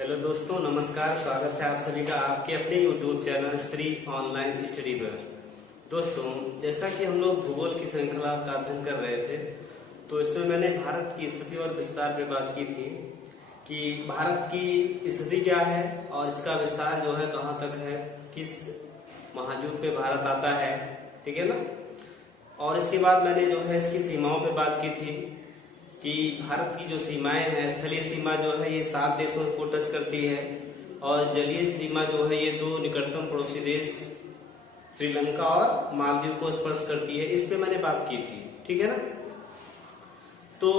Hello दोस्तों, नमस्कार। स्वागत है आप सभी का आपके अपने YouTube channel Shri online study पर। दोस्तों, जैसा कि हम लोग भूगोल की श्रृंखला का अध्ययन कर रहे थे, तो इसमें मैंने भारत की स्थिति और विस्तार पे बात की थी कि भारत की स्थिति क्या है और इसका विस्तार जो है कहाँ तक है, किस महाद्वीप पे भारत आता है, ठीक है ना। और इसके बाद मैंने जो है इसकी सीमाओं पे बात की थी कि भारत की जो सीमाएं हैं, स्थलीय सीमा जो है ये 7 देशों को टच करती है और जलीय सीमा जो है ये 2 निकटतम पड़ोसी देश श्रीलंका और मालदीव को स्पर्श करती है। इस पे मैंने बात की थी, ठीक है ना। तो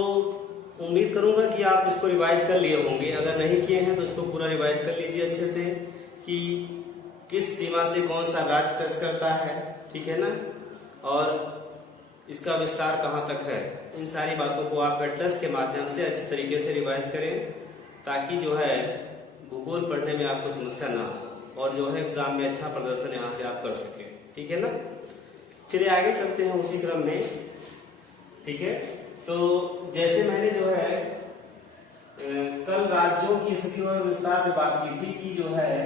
उम्मीद करूंगा कि आप इसको रिवाइज कर लिए होंगे। अगर नहीं किए हैं तो इसको पूरा रिवाइज कर लीजिए अच्छे से कि किस सीमा से कौन सा राज्य टच करता है, ठीक है ना, और इसका विस्तार कहाँ तक है। इन सारी बातों को आप एटलस के माध्यम से अच्छी तरीके से रिवाइज करें ताकि जो है भूगोल पढ़ने में आपको समस्या ना हो और जो है एग्जाम में अच्छा प्रदर्शन यहाँ से आप कर सके, ठीक है ना। चलिए आगे चलते हैं उसी क्रम में, ठीक है। तो जैसे मैंने जो है कल राज्यों की स्थिति और विस्तार में बात की थी कि जो है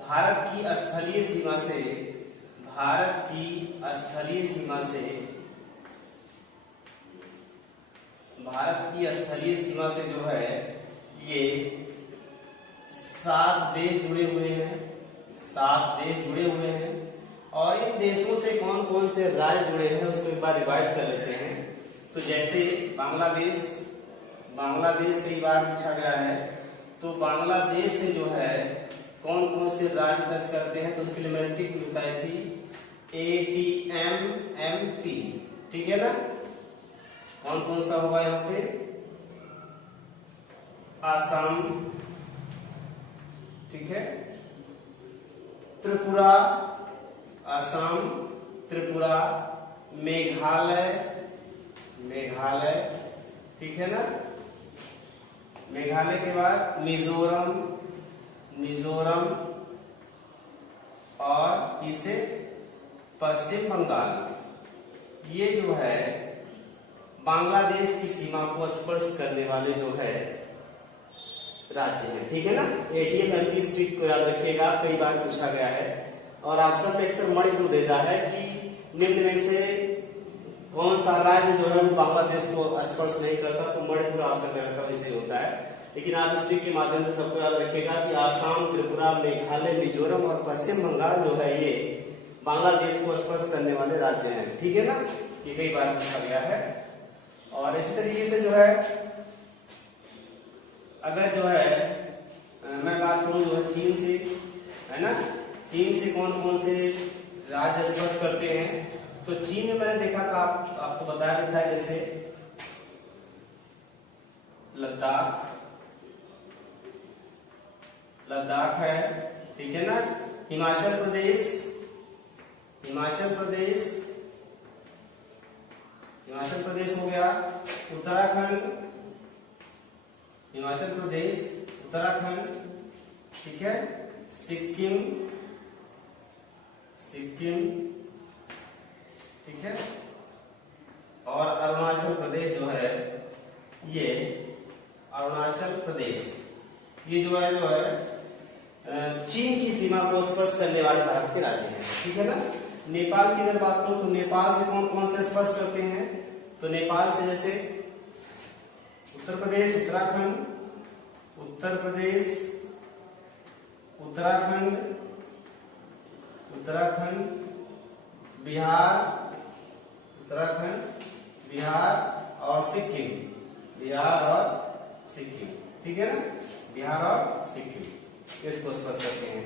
भारत की स्थलीय सीमा से जो है ये 7 देश जुड़े हुए हैं और इन देशों से कौन कौन से राज्य जुड़े हैं उसको एक बार रिवाइज कर लेते हैं। तो जैसे बांग्लादेश कई बार पूछा गया है, तो बांग्लादेश से जो है कौन कौन से राज्य टच करते हैं, तो उसकी लिए मैंने टिक बताई थी ATMMP, ठीक है ना। कौन कौन सा होगा यहाँ पे, आसाम, ठीक है, त्रिपुरा, मेघालय, ठीक है ना। मेघालय के बाद मिजोरम और इसे पश्चिम बंगाल। ये जो है बांग्लादेश की सीमा को स्पर्श करने वाले जो है राज्य है, ठीक है ना। ATMMP स्ट्रिक्ट को याद रखिएगा, कई बार पूछा गया है और ऑप्शन में अक्सर मणिपुर देता है कि निम्न में से कौन सा राज्य जो है वो बांग्लादेश को स्पर्श नहीं करता, तो मणिपुर ऑप्शन में रखा इसलिए होता है। लेकिन आप स्ट्रिक्ट के माध्यम से सबको याद रखिएगा कि आसाम, त्रिपुरा, मेघालय, मिजोरम और पश्चिम बंगाल जो है ये बांग्लादेश को स्पर्श करने वाले राज्य हैं, ठीक है ना। ये कई बार पूछा गया है। और इस तरीके से जो है अगर जो है मैं बात करूं जो है चीन से, है ना, चीन से कौन कौन से राज्य स्पर्श करते हैं, तो चीन में मैंने देखा था आपको बताया भी था, जैसे लद्दाख है, ठीक है ना। हिमाचल प्रदेश हो गया, उत्तराखंड, ठीक है, सिक्किम, ठीक है, और अरुणाचल प्रदेश जो है ये ये जो है चीन की सीमा को स्पर्श करने वाले भारत के राज्य हैं, ठीक है ना। नेपाल की अगर बात करूं तो नेपाल से कौन कौन से स्पर्श करते हैं, तो नेपाल से जैसे उत्तर प्रदेश, बिहार और सिक्किम, ठीक है ना, बिहार और सिक्किम इसको स्पर्श करते हैं।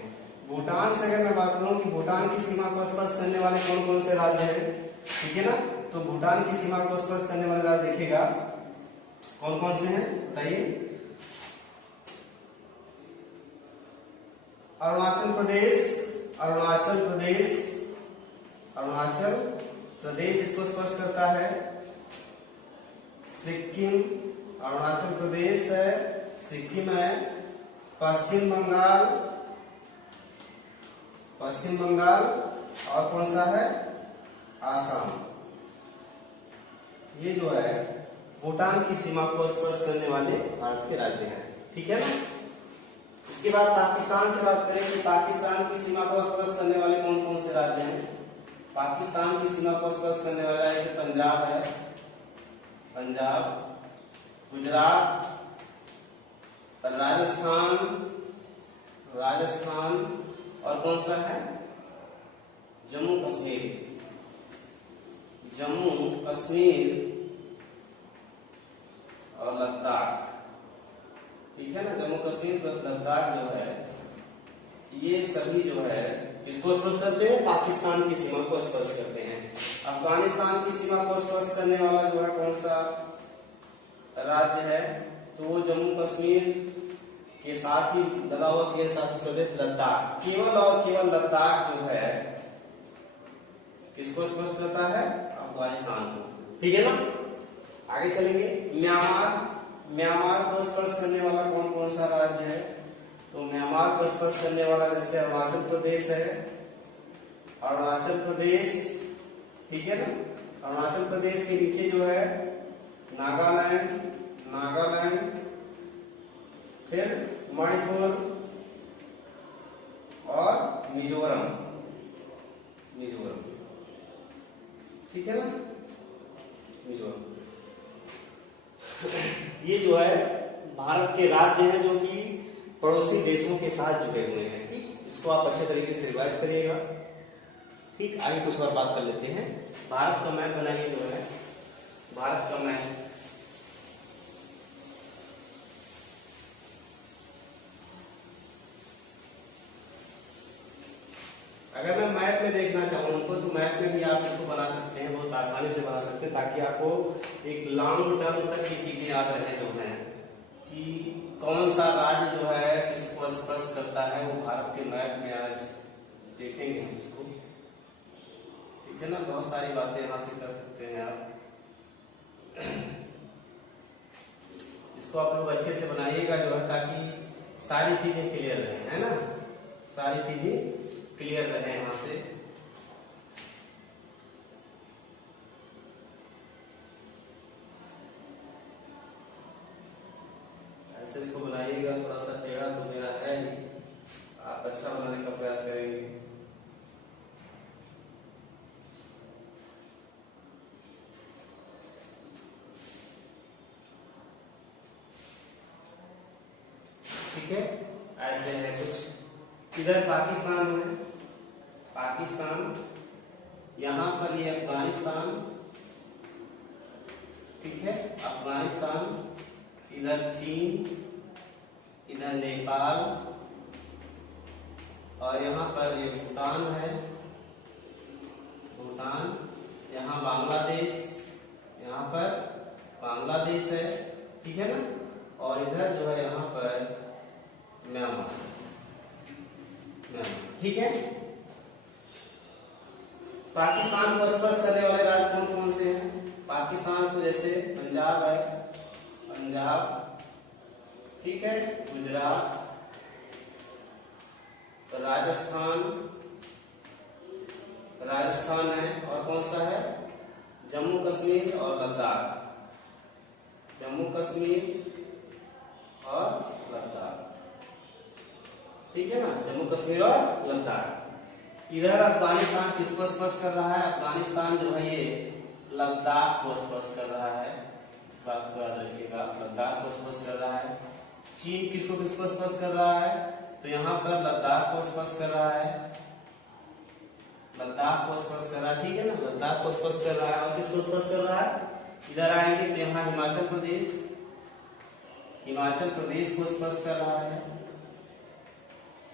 भूटान से अगर मैं बात करूं कि भूटान की सीमा को स्पर्श करने वाले कौन कौन से राज्य हैं, ठीक है ना, तो भूटान की सीमा को स्पर्श करने वाले राज्य देखिएगा कौन कौन से हैं बताइए। अरुणाचल प्रदेश इसको स्पर्श करता है, सिक्किम, अरुणाचल प्रदेश है, सिक्किम है, पश्चिम बंगाल और कौन सा है, आसाम। ये जो है भूटान की सीमा को स्पर्श करने वाले भारत के राज्य हैं, ठीक है ना। इसके बाद पाकिस्तान से बात करें कि पाकिस्तान की सीमा को स्पर्श करने वाले कौन कौन से राज्य हैं। पाकिस्तान की सीमा को स्पर्श करने वाला जैसे पंजाब है, पंजाब, गुजरात, राजस्थान, राजस्थान और कौन सा है, जम्मू कश्मीर, जम्मू कश्मीर और लद्दाख। ठीक है ना, जम्मू कश्मीर प्लस लद्दाख जो है, ये सभी जो है किसको स्पर्श करते हैं, पाकिस्तान की सीमा को स्पर्श करते हैं। अफगानिस्तान की सीमा को स्पर्श करने वाला जो है कौन सा राज्य है, तो वो जम्मू कश्मीर के साथ ही लगा हुआ केंद्र शासित प्रदेश लद्दाख। केवल और केवल लद्दाख जो है किसको स्पर्श करता है, अफगानिस्तान को। ठीक है ना, आगे चलेंगे। म्यांमार, म्यांमार को स्पर्श करने वाला कौन कौन सा राज्य है, तो म्यांमार को स्पर्श करने वाला जैसे अरुणाचल प्रदेश है, अरुणाचल प्रदेश, ठीक है ना। अरुणाचल प्रदेश के नीचे जो है नागालैंड, नागालैंड, फिर मणिपुर और मिजोरम, मिजोरम, ठीक है ना, मिजोरम। ये जो है भारत के राज्य हैं जो कि पड़ोसी देशों के साथ जुड़े हुए हैं। ठीक, इसको आप अच्छे तरीके से रिवाइज करिएगा। ठीक, आगे कुछ और बात कर लेते हैं। भारत का मैप बनाइए जो है, भारत का मैप। अगर मैं मैप में देखना चाहूँ उनको, तो मैप में भी आप इसको बना सकते हैं, बहुत आसानी से बना सकते हैं, ताकि आपको एक लॉन्ग टर्म तक की चीजें याद रहे जो है कि कौन सा राज्य जो है किसको स्पर्श करता है, वो भारत के मैप में आज देखेंगे हम इसको। ठीक है ना, बहुत सारी बातें यहाँ से कर सकते हैं आप। इसको आप लोग अच्छे से बनाइएगा जो है, ताकि सारी चीजें क्लियर रहे, है ना, सारी चीजें क्लियर रहे यहां से। ऐसे इसको बनाइएगा, थोड़ा सा टेढ़ा तो मेरा है ही, आप अच्छा बनाने का प्रयास करेंगे। ठीक है, ऐसे है कुछ। इधर पाकिस्तान है, पाकिस्तान, यहां पर ये अफगानिस्तान, ठीक है, अफगानिस्तान, इधर चीन, इधर नेपाल और यहाँ पर ये भूटान है, भूटान, यहाँ बांग्लादेश, यहाँ पर बांग्लादेश है, ठीक है ना, और इधर जो है यहाँ पर म्यांमार, म्यांमार। ठीक है, पाकिस्तान को स्पर्श करने वाले राज्य कौन कौन से हैं। पाकिस्तान को जैसे पंजाब है, पंजाब, ठीक है, गुजरात, राजस्थान, राजस्थान है, और कौन सा है, जम्मू कश्मीर और लद्दाख, जम्मू कश्मीर और लद्दाख। ठीक है ना, जम्मू कश्मीर और लद्दाख। इधर अफगानिस्तान किसको स्पर्श कर रहा है, अफगानिस्तान जो है ये लद्दाख को स्पर्श कर रहा है, इस बात को याद रखिएगा, लद्दाख को स्पर्श कर रहा है। चीन किसको स्पर्श कर रहा है, तो यहाँ पर लद्दाख को स्पर्श कर रहा है, लद्दाख को स्पर्श कर रहा है, ठीक है ना, लद्दाख को स्पर्श कर रहा है। और किसको स्पर्श कर रहा है, इधर आएंगे तो यहाँ हिमाचल प्रदेश, हिमाचल प्रदेश को स्पर्श कर रहा है,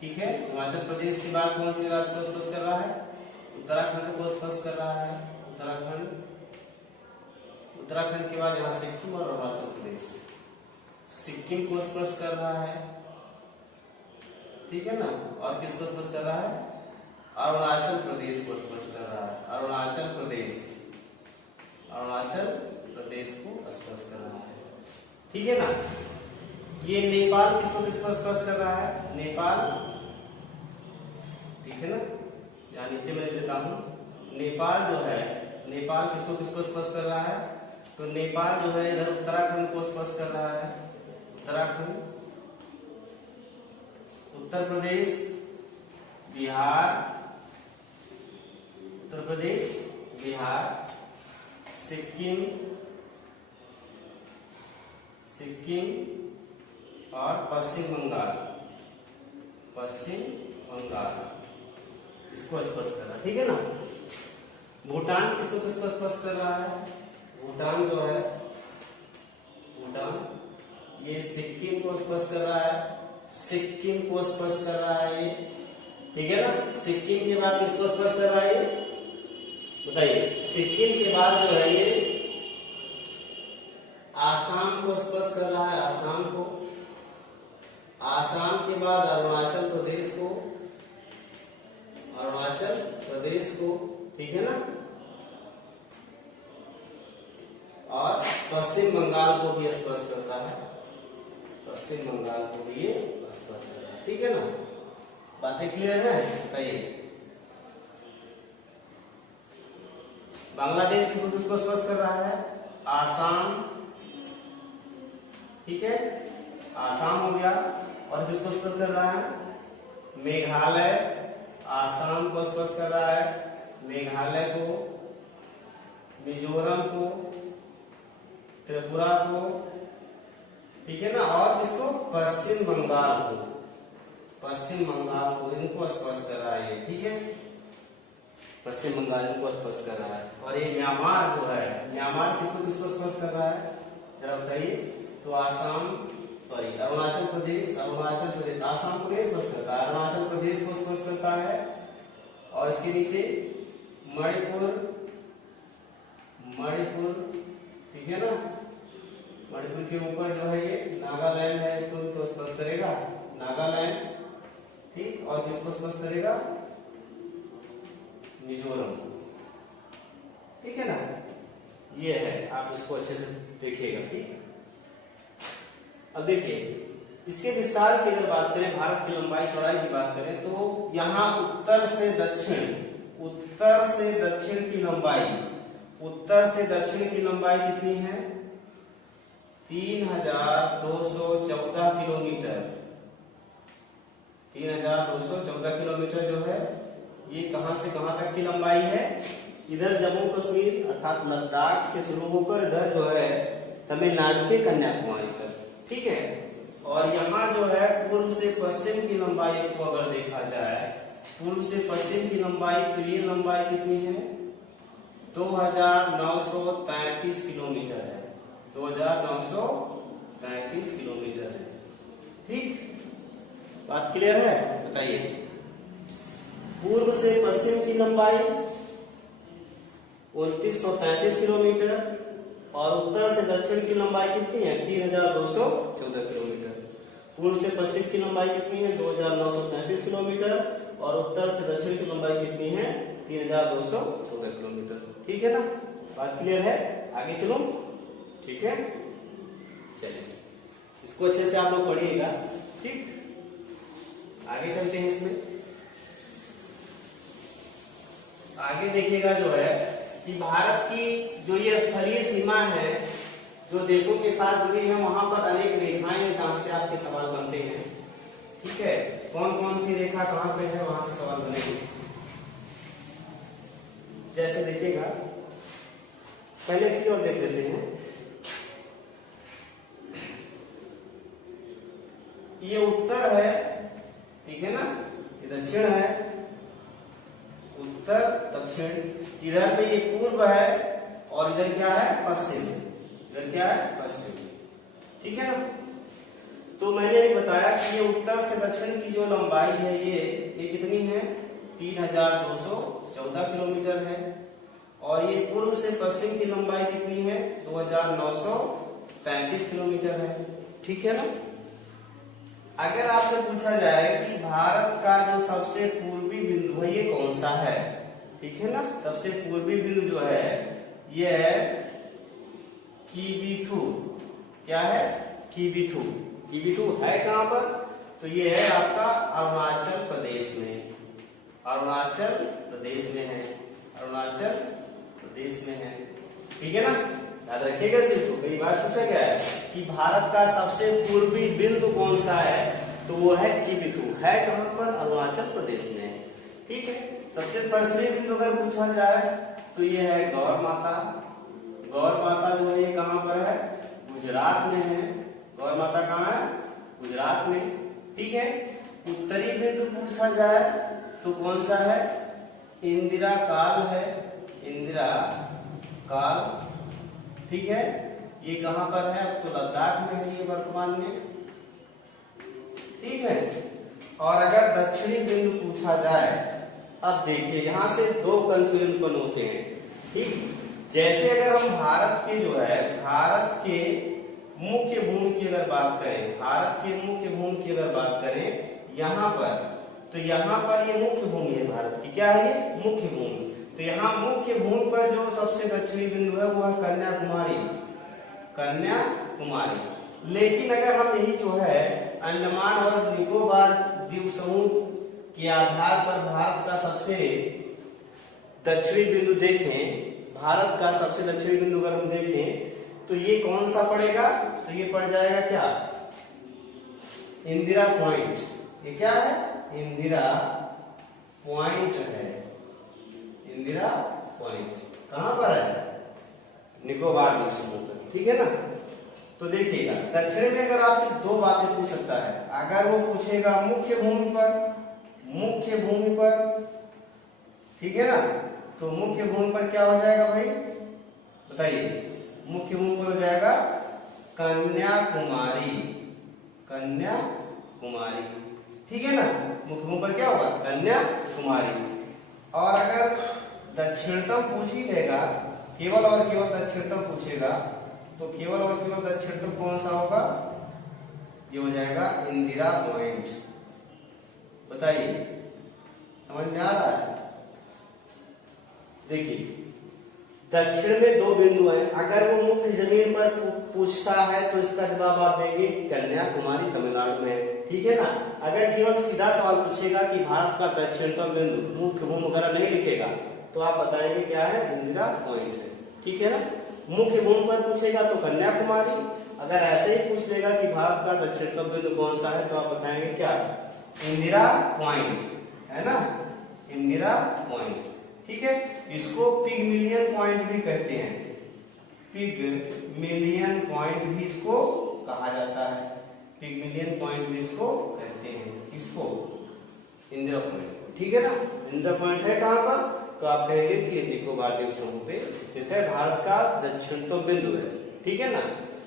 ठीक है। हिमाचल प्रदेश के बाद कौन से राज्य को स्पर्श कर रहा है, उत्तराखंड को स्पर्श कर रहा है, उत्तराखंड, उत्तराखंड के बाद यहाँ सिक्किम और अरुणाचल प्रदेश, सिक्किम को स्पर्श कर रहा है, ठीक है ना। और किसको स्पर्श कर रहा है, अरुणाचल प्रदेश को स्पर्श कर रहा है, अरुणाचल प्रदेश, अरुणाचल प्रदेश को स्पर्श कर रहा है, ठीक है ना। ये नेपाल किसको स्पर्श कर रहा है, नेपाल, ठीक है ना, यहाँ नीचे मैं देता हूँ, नेपाल जो है, नेपाल किसको किसको स्पर्श कर रहा है, तो नेपाल जो है इधर उत्तराखंड को स्पर्श कर रहा है, उत्तराखंड, उत्तर प्रदेश, बिहार, उत्तर प्रदेश, बिहार, सिक्किम, सिक्किम और पश्चिम बंगाल, पश्चिम बंगाल इसको स्पर्श कर रहा है, ठीक है ना। भूटान किसको किसको स्पर्श कर रहा है? भूटान जो है, भूटान ये सिक्किम को स्पर्श कर रहा है, सिक्किम को स्पर्श कर रहा है ये, ठीक है ना। सिक्किम के बाद किसको स्पर्श कर रहा है ये बताइए? सिक्किम के बाद जो है ये आसाम को स्पर्श कर रहा है, आसाम को। आसाम के बाद अरुणाचल प्रदेश को, अरुणाचल प्रदेश को, ठीक है ना। और पश्चिम बंगाल को भी स्पर्श करता है, पश्चिम बंगाल को भी ये स्पर्श कर रहा है, ठीक है ना। बातें क्लियर है? बताइए। बांग्लादेश किसको स्पर्श कर रहा है? आसाम, ठीक है, आसाम हो गया। और किसको स्पर्श कर रहा है? मेघालय, आसाम को स्पर्श कर रहा है, मेघालय को, मिजोरम को, त्रिपुरा को, ठीक है ना। और किसको? पश्चिम बंगाल को, पश्चिम बंगाल को, इनको स्पर्श कर रहा है ये, ठीक है। पश्चिम बंगाल इनको स्पर्श कर रहा है। और ये म्यांमार जो है, म्यांमार किसको किसको स्पर्श कर रहा है जरा बताइए? तो आसाम, सॉरी अरुणाचल प्रदेश, अरुणाचल प्रदेश आसाम को नहीं स्पर्श करता, अरुणाचल प्रदेश को स्पर्श करता है। और इसके नीचे मणिपुर, मणिपुर, ठीक है ना। मणिपुर के ऊपर जो है ये नागालैंड है, इसको भी तो स्पर्श करेगा, नागालैंड, ठीक। और किसको स्पर्श करेगा? मिजोरम, ठीक है ना। ये है, आप इसको अच्छे से देखिएगा, ठीक। अब देखिए इसके विस्तार की अगर बात करें, भारत की लंबाई चौड़ाई की बात करें, तो यहाँ उत्तर से दक्षिण, उत्तर से दक्षिण की लंबाई, उत्तर से दक्षिण की लंबाई कितनी है? 3214 किलोमीटर, 3214 किलोमीटर जो है ये कहां से कहां तक की लंबाई है? इधर जम्मू कश्मीर अर्थात लद्दाख से शुरू होकर इधर जो है तमिलनाडु के कन्याकुमारी तक, ठीक है। और यहाँ जो है पूर्व से पश्चिम की लंबाई को अगर देखा जाए, पूर्व से पश्चिम की लंबाई, तो ये लंबाई कितनी है? 2933 किलोमीटर है, 2933 किलोमीटर है, ठीक। बात क्लियर है? बताइए। पूर्व से पश्चिम की लंबाई 2933 किलोमीटर और उत्तर से दक्षिण की लंबाई कितनी है? 3214 किलोमीटर। पूर्व से पश्चिम की लंबाई कितनी है? 2933 किलोमीटर और उत्तर से दक्षिण की लंबाई कितनी है? 3214 किलोमीटर, ठीक है ना। बात क्लियर है? आगे चलो, ठीक है। चलिए इसको अच्छे से आप लोग पढ़िएगा, ठीक। आगे चलते हैं। इसमें आगे देखिएगा जो है कि भारत की जो ये स्थलीय सीमा है, जो देशों के साथ जुड़ी है, वहां पर अनेक रेखाएं हैं जहां से आपके सवाल बनते हैं, ठीक है। कौन कौन सी रेखा कहां पे है, वहां से सवाल बनेंगे। जैसे देखिएगा, पहले चीज और देख लेते हैं। ये उत्तर है, ठीक है ना, ये दक्षिण है, उत्तर दक्षिण। इधर में ये पूर्व है और इधर क्या है? पश्चिम। इधर क्या है? पश्चिम, ठीक है ना। तो मैंने ये बताया कि ये उत्तर से दक्षिण की जो लंबाई है ये कितनी है? 3214 किलोमीटर है। और ये पूर्व से पश्चिम की लंबाई कितनी है? 2933 किलोमीटर है, ठीक है ना। अगर आपसे पूछा जाए कि भारत का जो सबसे पूर्वी बिंदु है ये कौन सा है, ठीक है ना। सबसे पूर्वी बिंदु जो है ये है कीबीथू। क्या है? कीबीथू। कीबीथू है कहां पर? तो ये है आपका अरुणाचल प्रदेश में, अरुणाचल प्रदेश में है, अरुणाचल प्रदेश में है, ठीक है ना। याद रखिएगा। सिर्फ कई बार पूछा गया है कि भारत का सबसे पूर्वी बिंदु कौन सा है, तो वो है किबिथु, है कहाँ पर, अरुणाचल प्रदेश में। ठीक है, सबसे पश्चिमी बिंदु अगर पूछा जाए तो ये है गौर माता। गौर माता जो है ये कहाँ पर है, गुजरात में है। गौर माता कहाँ है, गुजरात में। ठीक है, उत्तरी बिंदु पूछा जाए तो कौन सा है, इंदिरा काल है, इंदिरा काल। ठीक है, ये कहां पर है, अब तो लद्दाख में है ये वर्तमान में। ठीक है, और अगर दक्षिणी बिंदु पूछा जाए, अब देखिए यहां से दो कंफ्यूजन उत्पन्न होते हैं। ठीक, जैसे अगर हम भारत के जो है, भारत के मुख्य भूमि की अगर बात करें, भारत के मुख्य भूमि की अगर बात करें यहाँ पर, तो यहाँ पर ये मुख्य भूमि है भारत की, क्या है ये, मुख्य भूमि। तो यहाँ मुख्य भूमि पर जो सबसे दक्षिणी बिंदु है वो है कन्याकुमारी, कन्याकुमारी। लेकिन अगर हम यही जो है अंडमान और निकोबार द्वीप समूह के आधार पर भारत का सबसे दक्षिणी बिंदु देखें, भारत का सबसे दक्षिणी बिंदु अगर हम देखें तो ये कौन सा पड़ेगा, तो ये पड़ जाएगा क्या, इंदिरा पॉइंट। ये क्या है, इंदिरा पॉइंट है, इंदिरा पॉइंट कहां पर है, निकोबार द्वीप समूह पर। ठीक है ना, तो देखिएगा दक्षिण में अगर आपसे दो बातें पूछ सकता है, अगर वो पूछेगा मुख्य भूमि पर, मुख्य भूमि पर, ठीक है ना, तो मुख्य भूमि पर क्या हो जाएगा भाई, बताइए, मुख्य भूमि पर हो जाएगा कन्याकुमारी, कन्याकुमारी। ठीक है ना, मुख्य भूमि पर क्या होगा, कन्याकुमारी। और अगर दक्षिणतम पूछ ही लेगा, केवल और केवल दक्षिणतम पूछेगा, तो केवल और केवल दक्षिणतम कौन सा होगा, ये हो जाएगा इंदिरा पॉइंट। बताइए समझ में आ रहा है। देखिए दक्षिण में दो बिंदु हैं, अगर वो मुख्य जमीन पर पूछता है तो इसका जवाब आप देंगे कन्याकुमारी तमिलनाडु में है। ठीक है ना, अगर केवल सीधा सवाल पूछेगा कि भारत का दक्षिणतम बिंदु, मुख्य भूमि वगैरह नहीं लिखेगा, तो आप बताएंगे क्या है, इंदिरा पॉइंट है। ठीक है ना, मुख्य भूमि पर पूछेगा तो कन्याकुमारी, अगर ऐसे ही पूछ लेगा कि भारत का दक्षिणतम बिंदु कौन सा है, तो आप बताएंगे क्या, इंदिरा पॉइंट, है ना, इंदिरा पॉइंट। ठीक है, इसको पिगमिलियन पॉइंट भी कहते हैं, पिगमिलियन पॉइंट भी इसको कहा जाता है, पिगमिलियन पॉइंट भी इसको कहते हैं, इसको इंदिरा पॉइंट। ठीक है ना, इंदिरा पॉइंट है कहां पर, तो आप कहेंगे कि निकोबार द्वीप समूह पे स्थित है, भारत का दक्षिणतम बिंदु है। ठीक है ना,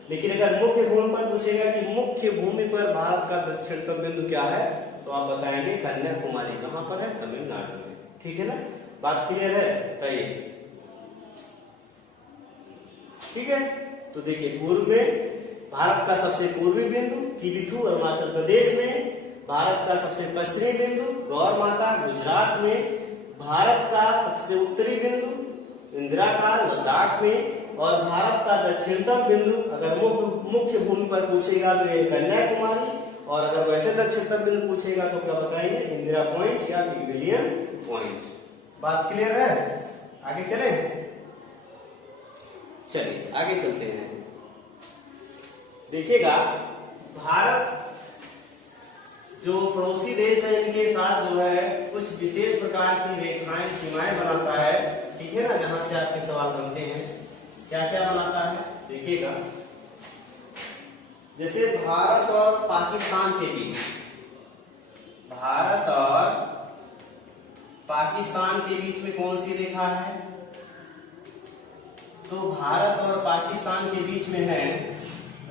लेकिन अगर मुख्य भूमि पर पूछेगा कि मुख्य भूमि पर भारत का दक्षिणतम बिंदु क्या है, तो आप बताएंगे कन्याकुमारी कहां पर है, तमिलनाडु में। ठीक है ना, बात क्लियर है, बताइए। ठीक है, तो देखिए पूर्व में भारत का सबसे पूर्वी बिंदु किबिथु अरुणाचल प्रदेश में, भारत का सबसे पश्चिमी बिंदु गौर माता गुजरात में, भारत का सबसे उत्तरी बिंदु इंदिरा काल लद्दाख में, और भारत का दक्षिणतम बिंदु अगर मुख्य भूमि पर पूछेगा तो ये कन्याकुमारी, और अगर वैसे दक्षिणतम बिंदु पूछेगा तो क्या बताएंगे, इंदिरा पॉइंट या पिगमिलियन पॉइंट। बात क्लियर है, आगे चले, चलिए आगे चलते हैं। देखिएगा भारत जो पड़ोसी देश है इनके साथ जो है कुछ विशेष प्रकार की रेखाएं, सीमाएं बनाता है। ठीक है ना, जहां से आपके सवाल बनते हैं, क्या क्या बनाता है देखिएगा। जैसे भारत और पाकिस्तान के बीच, भारत और पाकिस्तान के बीच में कौन सी रेखा है, तो भारत और पाकिस्तान के बीच में है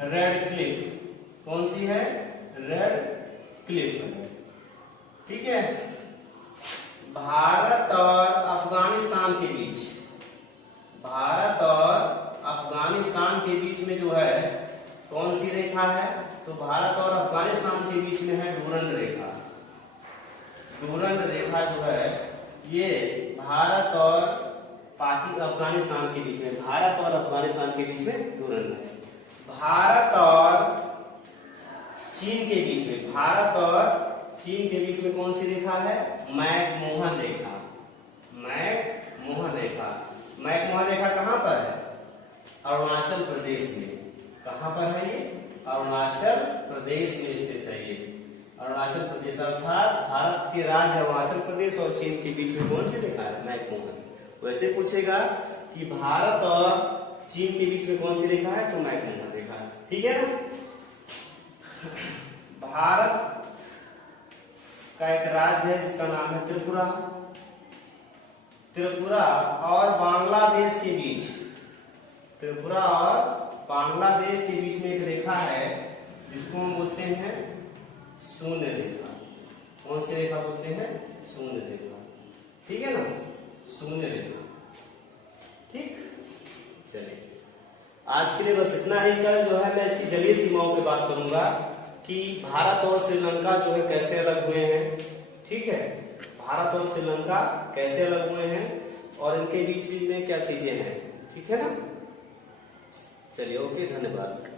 रेड क्लिफ। कौन सी है, रेड क्लिफ। ठीक है, भारत और अफगानिस्तान के बीच, भारत और अफगानिस्तान के बीच में जो है कौन सी रेखा है, तो भारत और अफगानिस्तान के बीच में है डूरंड रेखा। डूरंड रेखा जो है ये भारत और अफगानिस्तान के बीच में, भारत और अफगानिस्तान के बीच में डूरंड है। भारत और चीन के बीच में, भारत और चीन के बीच में कौन सी रेखा है, मैकमोहन रेखा। मैकमोहन रेखा, मैकमोहन रेखा कहां पर है, अरुणाचल प्रदेश में। कहां पर है ये, अरुणाचल प्रदेश में स्थित है ये, अरुणाचल प्रदेश, अर्थात भारत के राज्य अरुणाचल प्रदेश और चीन के बीच में कौन सी रेखा है? मैकमोहन है। वैसे पूछेगा कि भारत और चीन के बीच में कौन सी रेखा है, तो मैकमोहन रेखा है। ठीक है ना। भारत का एक राज्य है जिसका नाम है त्रिपुरा। त्रिपुरा और बांग्लादेश के बीच, त्रिपुरा और बांग्लादेश के बीच में एक रेखा है जिसको हम बोलते हैं शून्य रेखा। कौन सी रेखा बोलते हैं? शून्य रेखा। ठीक है ना, शून्य रेखा। ठीक, चलिए आज के लिए बस इतना ही। कल जो है मैं इसकी जलीय सीमाओं पे बात करूंगा कि भारत और श्रीलंका जो है कैसे अलग हुए हैं। ठीक है, भारत और श्रीलंका कैसे अलग हुए हैं और इनके बीच में क्या चीजें हैं। ठीक है ना, चलिए ओके, धन्यवाद।